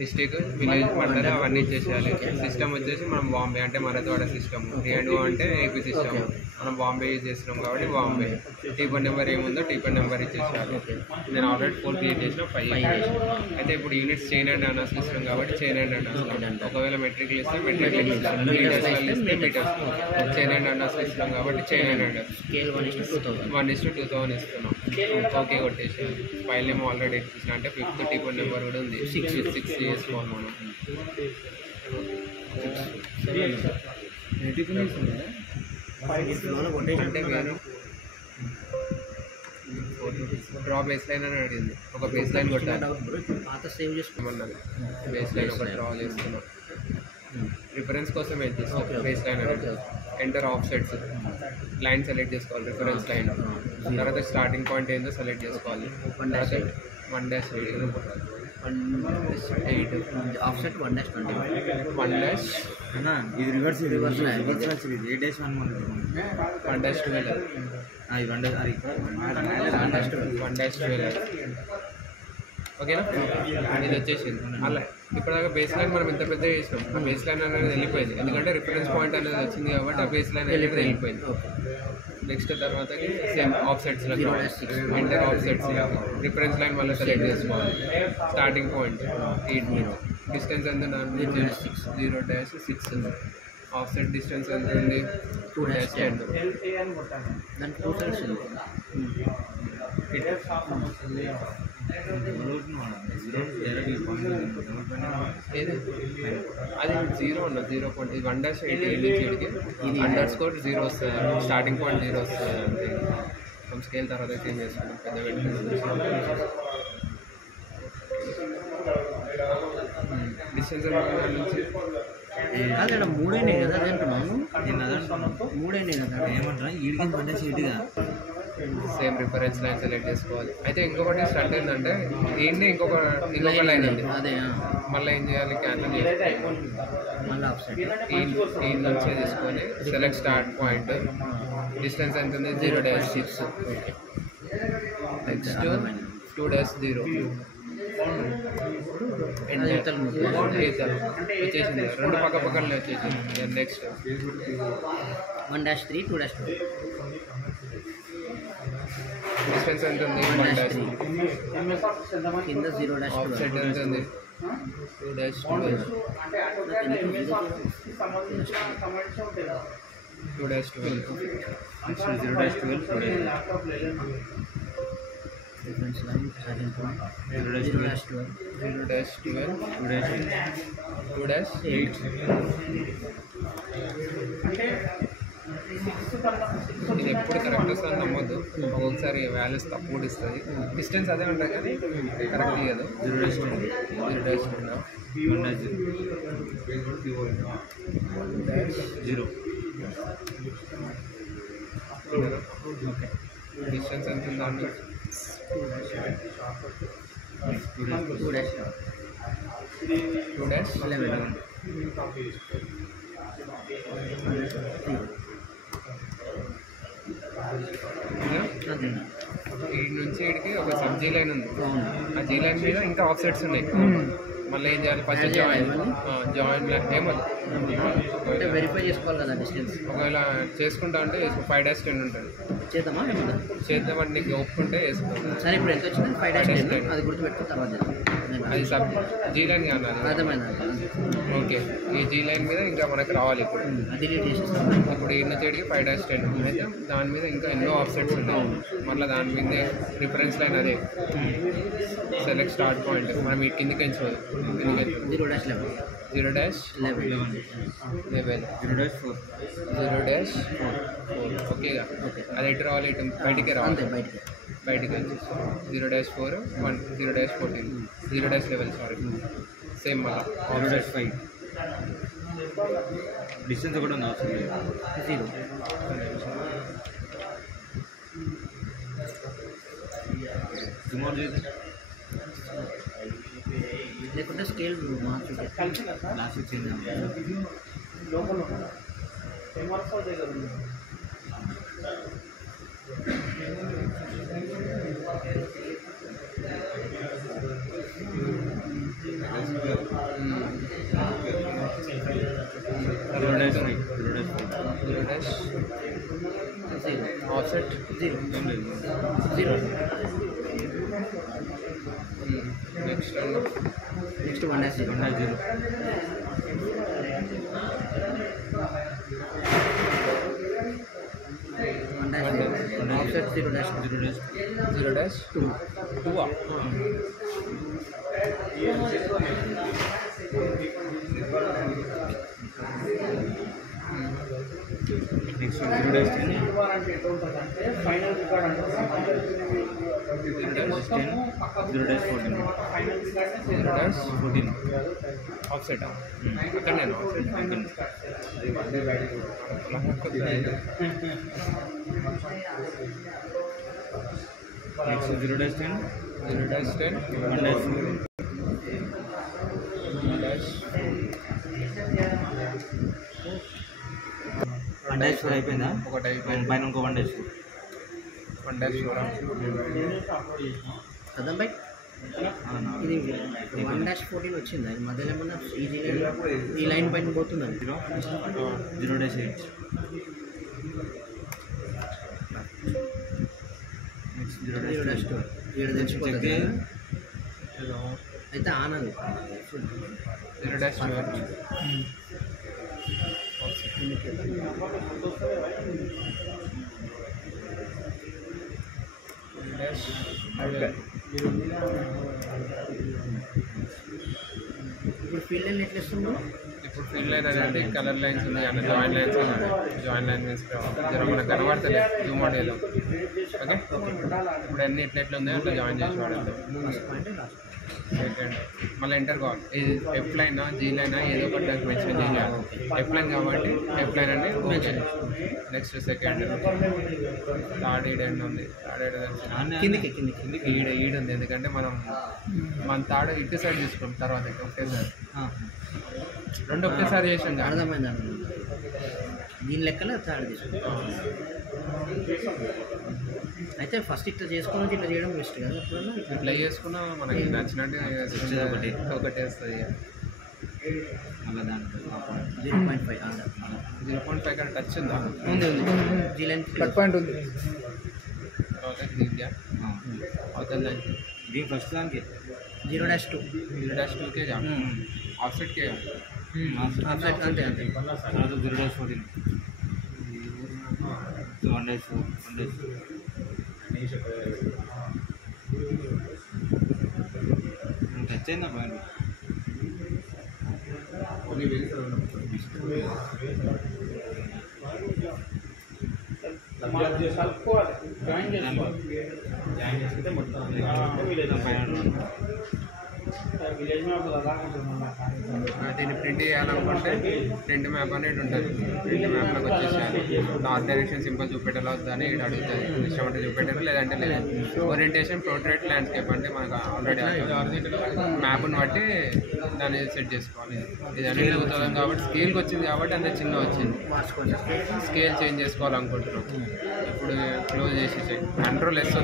District, village, mandal అవన్నీ ఇచ్చేసేయాలి. System వచ్చేసి మనం బాంబే అంటే మరత్వాడ సిస్టమ్, టీఎండ్ఓ అంటే ఏపీ సిస్టమ్. మనం బాంబే యూజ్ చేస్తున్నాం కాబట్టి బాంబే. టీపన్ నెంబర్ ఏముందో టీపన్ నెంబర్ ఇచ్చేసేయాలి. నేను ఆల్రెడీ 4 క్రియేట్ చేసిన 5 అయితే ఇప్పుడు యూనిట్స్ చైన్ అండ్ అనాస్ ఇస్తున్నాం కాబట్టి చైన్ అండ్ అనాస్. ఒకవేళ మెట్రిక్ ఇస్తే మెట్రిక్ ఇస్తాం, మీటర్స్ ఇస్తే మీటర్స్. చైన్ అండ్ అనాస్ ఇస్తున్నాం కాబట్టి చైన్ అండ్ అనాస్. 1:2000 ఇస్తున్నాం. ఓకే కొట్టేసేయాలి. ఫైల్ ఏమో ఆల్రెడీ ఇచ్చేసిన అంటే 5th టీపన్ నెంబర్ కూడా ఉంది. 6 చేసుకోవాలి మనం. అంటే మీరు డ్రా బేస్ లైన్ అని అడిగింది. ఒక బేస్ లైన్ కొట్టాలి. పాత సేవ్ చేసుకోమన్నది. బేస్ లైన్ ఒక డ్రా చేసుకున్నాం. రిఫరెన్స్ కోసం ఏం చేస్తాం? బేస్ లైన్ అనేది enter of sets line select చేసుకోవాలి. రిఫరెన్స్ లైన్ తర్వాత స్టార్టింగ్ పాయింట్ ఏందో సెలెక్ట్ చేసుకోవాలి. 1-8 ఆఫ్సెట్ 1-20 ఇది రివర్స్ ఇది 1-12 ఓకేనా? ఇది వచ్చేసింది. అలా ఇప్పటిదాకా బేస్ లైన్ మనం ఎంత పెద్దగా చేసినాం, ఆ బేస్ లైన్ అనేది వెళ్ళిపోయింది. ఎందుకంటే రిఫరెన్స్ పాయింట్ అనేది వచ్చింది కాబట్టి ఆ బేస్ లైన్ అనేది వెళ్ళిపోయింది. నెక్స్ట్ తర్వాతకి సేమ్ ఆఫ్ సెట్స్లో enter offsets reference line మళ్ళీ సెలెక్ట్ చేసుకోవాలి. స్టార్టింగ్ పాయింట్ 8 డిస్టెన్స్ ఎంత ఉంది? 0-6. ఆఫ్ సెట్ డిస్టెన్స్ ఎంత ఉంది? 2-10. దానికి 2 సైడ్స్ అది 0 ఉన్న 0.8 1-8 అండర్ స్కోర్ 0 వస్తుంది. స్టార్టింగ్ పాయింట్ 0 వస్తుంది. అంతే. మనం స్కేల్ తర్వాత చేంజ్ చేసుకున్నాం. పెద్ద డిస్టెన్స్ నుంచి అదే 3 అయినాయి కదా అంటున్నాను. 3 అయినాయి కదా ఏమంటారా ఈడికి ఇటుగా సేమ్ రిఫరెన్స్ లైన్ సెలెక్ట్ చేసుకోవాలి. అయితే ఇంకొకటి స్టార్ట్ ఏంటంటే ఏంటి ఇంకొక లైన్ ఉంది. అదే మళ్ళీ ఏం చేయాలి? క్యాన్సిల్ చేసుకోవాలి. మళ్ళీ ఆఫ్సెట్ ఈ నుంచి తీసుకొని సెలెక్ట్ స్టార్ట్ పాయింట్ డిస్టెన్స్ ఎంత ఉంది? 0-6. నెక్స్ట్ 2-0 వచ్చేసింది. 2 పక్క పక్కనే వచ్చేసింది. నెక్స్ట్ 1-3 2-2 డిస్టెన్స్ ఎంత ఉంది? 1-3 కింద 0-2 ఆఫ్సెట్ ఎంత ఉంది? 2-12 రిఫరెన్స్ లైన్ స్టార్టింగ్ పాయింట్ 0-12 ఇది ఎప్పుడు కరెక్ట్ వస్తుంది నమ్మొద్దు. ఒకసారి వాల్యూస్ తప్పుడు ఇస్తుంది. డిస్టెన్స్ అదే ఉంటుంది కానీ కరెక్ట్ ఇవ్వదు. 0-0 డిస్టెన్స్ ఎంత ఉందండి? 2-11 వీడి నుంచి వీడికి ఒక సబ్ జీ లైన్ ఉంది. ఆ జీ లైన్ మీద ఇంకా ఆఫ్ సెట్స్ ఉన్నాయి. మళ్ళీ ఏం చేయాలి? ఫస్ట్ జాయిన్ ఏమది వెరిఫై చేసుకోవాలి కదా డిస్టెన్స్. ఒకవేళ చేసుకుంటా అంటే 5-10 ఉంటుంది. చేద్దామా? చేద్దామంటే నీకు ఒప్పుకుంటే వేసుకోవాలి. సరే ఇప్పుడు ఎంత వచ్చింది? 5-10 అది గుర్తుపెట్టుకున్న తర్వాత అది సబ్ జీ లైన్ కాదు. అర్థమైంది. ఓకే. ఈ జీ లైన్ మీద ఇంకా మనకు రావాలి. ఇప్పుడు డిలీట్ చేసేస్తాం. ఇప్పుడు ఇన్న చెడికి 5-10 అయితే దాని మీద ఇంకా ఎన్నో ఆఫ్ సెట్స్ ఉన్నాయి. మళ్ళీ దాని మీదే రిఫరెన్స్ లైన్ అదే సెలెక్ట్ స్టార్ట్ పాయింట్. మనం ఈ కిందికి ఎంచుకోవాలి. 0-11 ఓకేగా. అది ఎటు రావాలి? ఇటు బయటికి రావాలి. బయటికి వచ్చేసి 0-4 1 0-14 0-11 సారీ సేమ్ మళ్ళీ 0-5 డిస్టెన్స్ కూడా ఉంది. 0 లేకుంటే స్కేల్ మార్చు లాస్ట్ చేంజ్ లోపల zero dash five offset zero ఏం లేదు zero next next 1 zero 1 zero offset zero dash zero dash 2 next zero dash 10 zero dash 14 zero dash 14 offset అక్కడ నేను next zero dash 10 zero dash 10 1 dash 1 dash 4 అయిపోయిందా ఒకటి అయిపోయింది పైన ఇంకో 1 డాష్ 1 డాష్ 4 కదా బై ఇది 1-14 వచ్చింది అది మధ్యలో ఏమన్నా ఈ లైన్ పైన పోతుందండి zero dash 8 next zero zero dash dash 2 ఇక్కడ తెచ్చిపోతుంది అయితే ఆనది జీరో డాష్ 12 ఇప్పుడు ఫీల్డ్ లైన్ ఎట్లా ఇస్తుందో ఇప్పుడు ఫీల్డ్ లైన్ అనేది కలర్ లైన్స్ ఉంది అన్న జాయిన్ లైన్స్ ఉన్నాయి జాయిన్ లైన్ మీన్స్ జర మనకు కనబడతలేదు జూమ్ అవుట్ చేద్దాం ఓకే ఇప్పుడు అన్ని ఎట్లా ఉంది అట్లా జాయిన్ చేసి వాడేద్దాం సెకండ్ మళ్ళీ ఎంటర్ కావాలి ఇది ఎఫ్ లైనా జీ లైనా ఏదో ఒకటి దానికి మెన్షన్ చేయాలి ఎఫ్ లైన్ కాబట్టి ఎఫ్ లైన్ అని ఓకే నెక్స్ట్ సెకండ్ థర్డ్ ఈడ్ ఎండ్ ఉంది థర్డ్ ఈడ్ కిందికి ఈడ్ ఉంది ఎందుకంటే మన థర్డ్ ఇటు సైడ్ తీసుకున్నాం తర్వాత ఒకేసారి రెండు ఒకేసారి చేసాం కదా అర్థమైంది దీని లెక్కలో థర్డ్ తీసుకుంటాం అయితే ఫస్ట్ ఇట్లా చేసుకుని ఇట్లా చేయడం బెస్ట్ కదా ఎప్పుడన్నా ఇట్లా చేసుకున్నా మనకి నచ్చినట్టు ఒకటి వేస్తుంది మళ్ళీ దాంట్లో 0.5 0.5 కానీ టచ్ ఉందా ఉంది జీ లైన్ ప్లగ్ పాయింట్ ఉంది తర్వాత దీనికి అవుతుంది దానికి దీని ఫస్ట్ దానికి 0-2 జీరో డాష్ 2కే జా ఆఫ్సెట్కే ఆఫ్సెట్ అంతే అంతే తర్వాత zero dash 14 1 dash 4 1 dash touch అయిందా బాగా దీన్ని ప్రింట్ చేయాలనుకుంటే ప్రింట్ మ్యాప్ అనేది ఉంటుంది ప్రింట్ మ్యాప్లోకి వచ్చేసేయాలి నార్త్ డైరెక్షన్ సింపుల్ చూపెట్టాలా వద్దని ఇక్కడ అడుగుతుంది ఇష్టం అంటే చూపెట్టారు లేదంటే లేదు ఓరియంటేషన్ పోర్ట్రేట్ ల్యాండ్స్కేప్ అంటే మనకు ఆల్రెడీ మ్యాప్ని బట్టి దాన్ని సెట్ చేసుకోవాలి ఇది అనేది 2000 కాబట్టి స్కేల్కి వచ్చింది కాబట్టి అంత చిన్న వచ్చింది స్కేల్ చేంజ్ చేసుకోవాలనుకుంటున్నాం ఇప్పుడు క్లోజ్ చేసేసి కంట్రోల్ ఎస్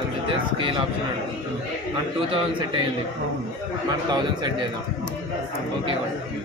వద్దు స్కేల్ ఆప్షన్ అడుగుతుంది మనకు 2000 సెట్ అయ్యింది మనకు 1000 సెట్ చేద్దాం ఓకే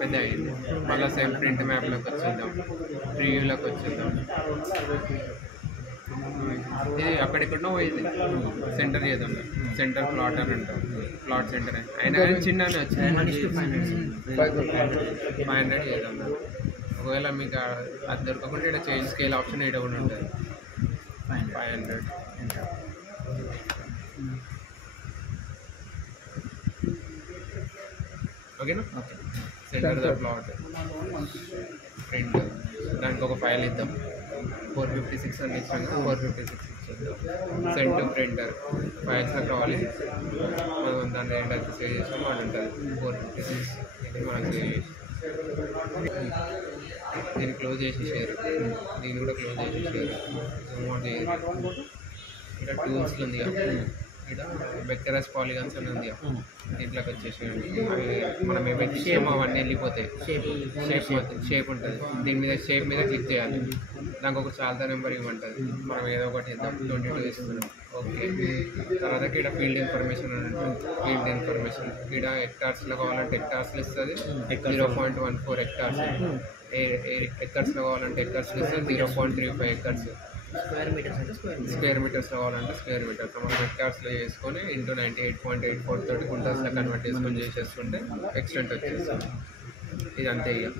పెద్ద అయ్యింది మళ్ళీ సేమ్ ప్రింట్ మ్యాప్లోకి వచ్చేద్దాం ప్రివ్యూలోకి వచ్చేద్దాం ఇది అక్కడెక్కడో పోయింది సెంటర్ చేద్దాం సెంటర్ ప్లాట్ అని అంటాం ప్లాట్ సెంటర్ అని అయినా కానీ చిన్ననే వచ్చింది 500 చేద్దాం ఒకవేళ మీకు అది దొరకకుండా ఇక్కడ చేంజ్ స్కేల్ ఆప్షన్ ఇక్కడ కూడా ఉంటుంది 500 ఓకేనా సెంటర్ ద ప్లాట్ ప్రింట్ దానికి ఒక ఫైల్ ఇద్దాం 456 అని ఇచ్చాక 456 ఇచ్చేద్దాం సెండ్ టు ప్రింటర్ ఫైల్స్లో కావాలి మనం దాన్ని ఏంటంటే సేవ్ చేసాం అది ఉంటుంది 456 ఇది మనం సేవ్ చేసి దీన్ని క్లోజ్ చేసేసారు దీన్ని కూడా క్లోజ్ చేసేసారు ఇక్కడ టూల్స్లో ఉంది ఇక్కడ బెక్కరస్ పాలిగాన్స్ అని ఉంది దీంట్లోకి వచ్చేసేయండి అవి మనం ఏమైతే షేప్ అవన్నీ వెళ్ళిపోతాయి షేప్ ఉంటుంది దీని మీద షేప్ మీద క్లిక్ చేయాలి దానికి ఒక చాలతా నెంబర్ ఇవ్వమంటుంది మనం ఏదో ఒకటి ఇద్దాం 22 తీసుకున్నాం ఓకే. తర్వాత ఇక్కడ ఫీల్డ్ ఇన్ఫర్మేషన్ అని ఉంటుంది. ఫీల్డ్ ఇన్ఫర్మేషన్ ఇక్కడ హెక్టార్స్లో కావాలంటే హెక్టార్స్లో ఇస్తుంది, 0.14 హెక్టార్స్. ఎకర్స్లో కావాలంటే ఎకర్స్లో ఇస్తుంది, 0.35 ఎకర్స్. స్క్వేర్ మీటర్స్ అంటే స్క్వేర్ మీటర్స్లో కావాలంటే స్క్వేర్ మీటర్స్. మనం హెక్టార్స్లో చేసుకొని ఇంటూ 98.84 తోటి గుంటర్స్లో కన్వర్ట్ చేసుకొని చేసేసుకుంటే ఎక్స్టెంట్ వచ్చేస్తుంది. ఇదంతే ఇక.